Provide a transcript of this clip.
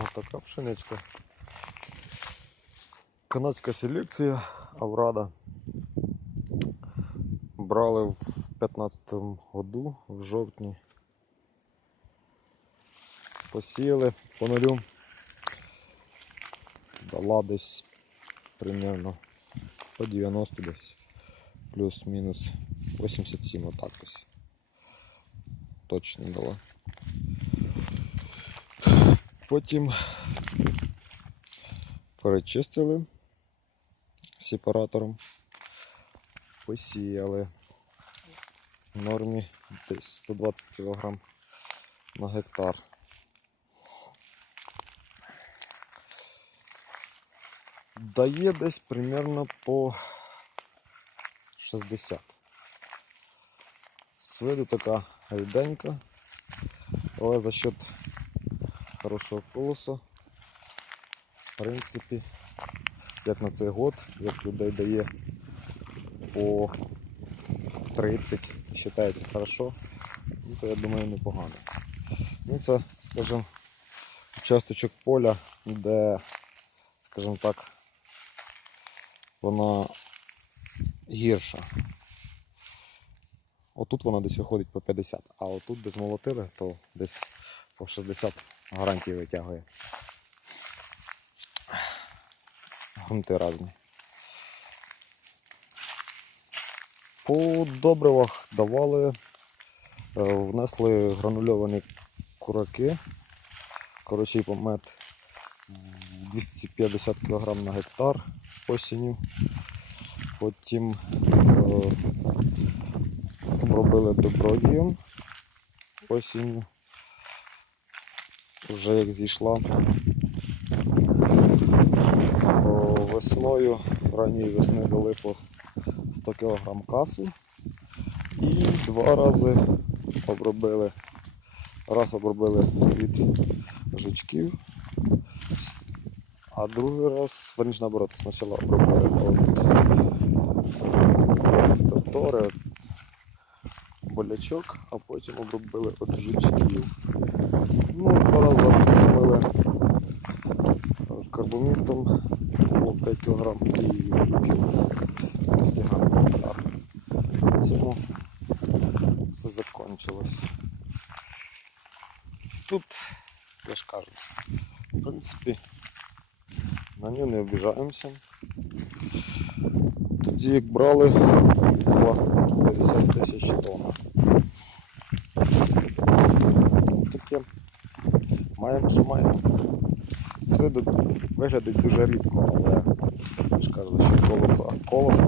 Ось така пшеничка. Канадська селекція Аврада. Брали в 15-му году, в жовтні. Посіяли по нулю. Дала десь примерно по 90 десь. Плюс-мінус 87 отак десь. Точно дала. Потім перечистили сепаратором, посіяли в нормі десь 120 кг на гектар. Дає десь примерно по 60. З виду така ріденька, але за счет хорошого колоса, в принципі, як на цей год, як людей дає по 30, це вважається хорошо, ну, то я думаю непогано. Ну це, скажімо, участочок поля, де, скажімо так, вона гірша. Отут вона десь виходить по 50, а отут де змолотили, то десь по 60 гарантії витягує. Грунти різні. По добривах давали, е, внесли гранульовані кураки, коротше помет 250 кг на гектар осінню. Потім е, обробили добродієм осінню. Вже як зійшла. Весною, ранньої весни дали по 100 кг касу і два рази обробили. Раз обробили від жучків, а другий раз, верніше наоборот, спочатку обробили доктори, болячок, а потім обробили від жучків. Ну, рази обробили карбомітом було 5 кг і ліків 200 грам гектар. На цьому все закончилось. Тут, я ж кажу, в принципі, на нього не обіжаємося. Тоді як брали, було 50 що має. З виглядить дуже рідко, але я ж кажу, що колоса, колоса